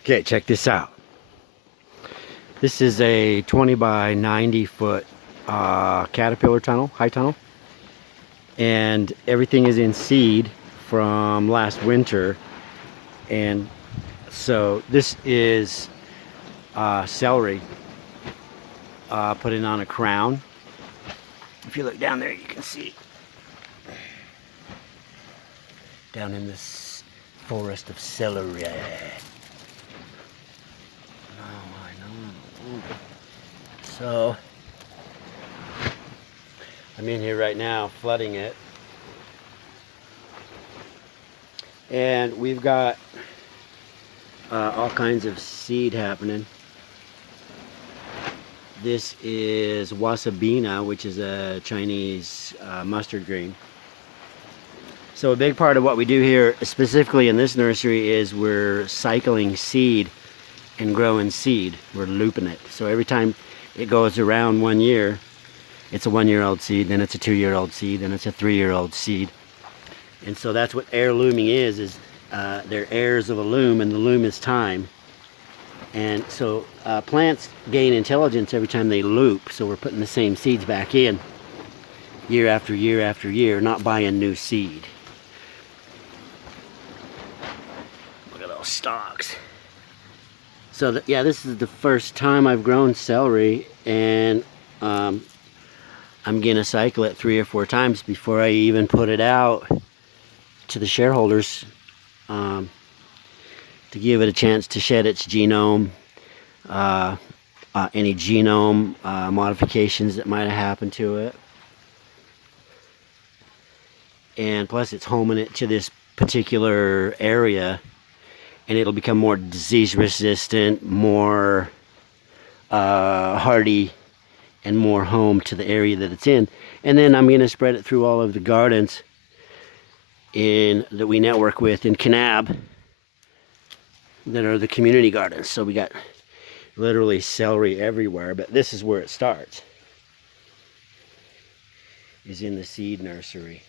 Okay, check this out. This is a 20 by 90 foot caterpillar tunnel, high tunnel, and everything is in seed from last winter. And so this is celery put in on a crown. If you look down there, you can see down in this forest of celery. Oh, I know. So I'm in here right now flooding it, and we've got all kinds of seed happening. This is wasabina, which is a Chinese mustard green. So a big part of what we do here, specifically in this nursery, is we're cycling seed and growing seed. We're looping it. So every time it goes around 1 year, it's a 1-year-old seed, then it's a 2-year-old seed, then it's a 3-year-old seed. And so that's what heirlooming is they're heirs of a loom, and the loom is time. And so plants gain intelligence every time they loop, so we're putting the same seeds back in year after year after year, not buying new seed. Look at those stalks. So yeah, this is the first time I've grown celery, and I'm gonna cycle it 3 or 4 times before I even put it out to the shareholders, to give it a chance to shed its genome, any genome modifications that might have happened to it. And plus it's homing it to this particular area, and it'll become more disease resistant, more hardy, and more home to the area that it's in. And then I'm going to spread it through all of the gardens that we network with in Kanab, that are the community gardens. So we got literally celery everywhere, but this is where it starts, is in the seed nursery.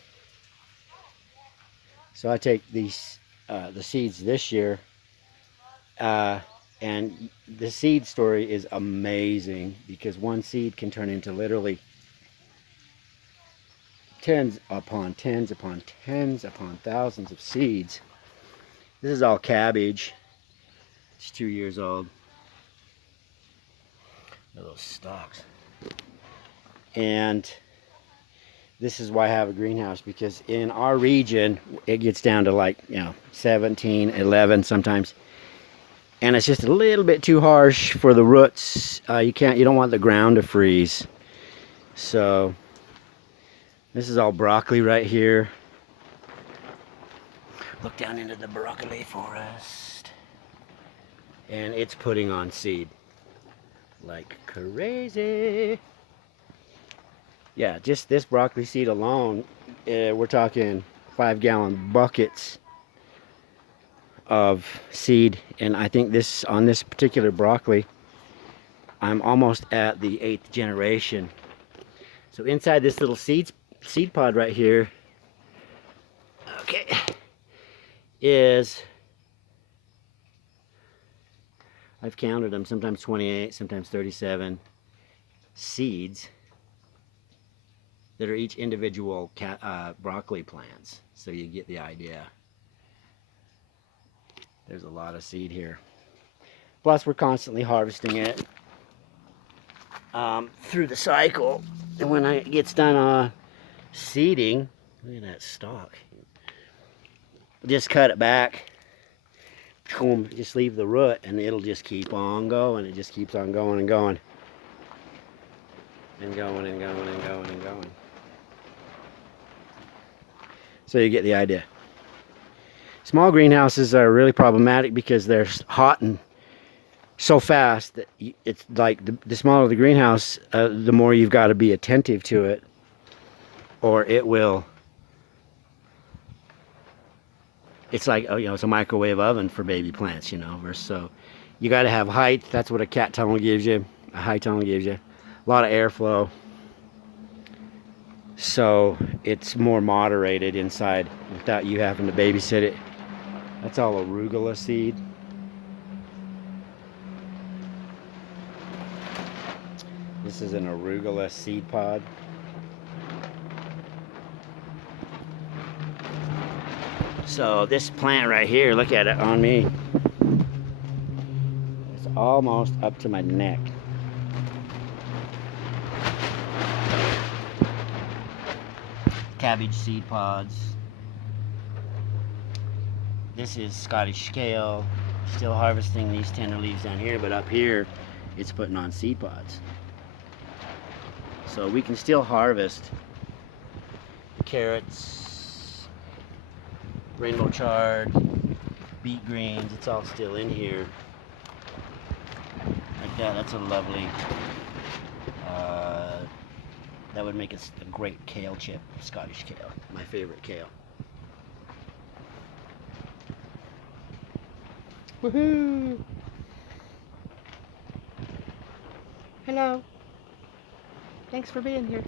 So I take these the seeds this year, and the seed story is amazing, because one seed can turn into literally tens upon tens upon tens upon thousands of seeds. This is all cabbage. It's 2 years old. Look at those stalks. And this is why I have a greenhouse, because in our region it gets down to like 17, 11 sometimes, and it's just a little bit too harsh for the roots. You don't want the ground to freeze. So this is all broccoli right here. Look down into the broccoli forest, and it's putting on seed like crazy. Yeah, just this broccoli seed alone, we're talking 5-gallon buckets of seed. And I think on this particular broccoli, I'm almost at the 8th generation. So inside this little seed pod right here, okay, is, I've counted them, sometimes 28, sometimes 37 seeds that are each individual broccoli plants. So you get the idea. There's a lot of seed here. Plus we're constantly harvesting it through the cycle. And when it gets done seeding, look at that stalk. Just cut it back. Just leave the root, and it'll just keep on going. It just keeps on going and going. And going and going and going and going. So you get the idea. Small greenhouses are really problematic because they're hot and so fast that it's like the smaller the greenhouse, the more you've got to be attentive to it, or it will. It's like, it's a microwave oven for baby plants, So you got to have height. That's what a cat tunnel gives you. A high tunnel gives you a lot of airflow. So it's more moderated inside without you having to babysit it. That's all arugula seed. This is an arugula seed pod. So this plant right here, look at it on me. It's almost up to my neck. Cabbage seed pods. This is Scottish kale. Still harvesting these tender leaves down here, but up here it's putting on seed pods. So we can still harvest carrots, rainbow chard, beet greens. It's all still in here. Like that, that's a lovely, that would make it a great kale chip, Scottish kale, my favorite kale. Woohoo! Hello. Thanks for being here.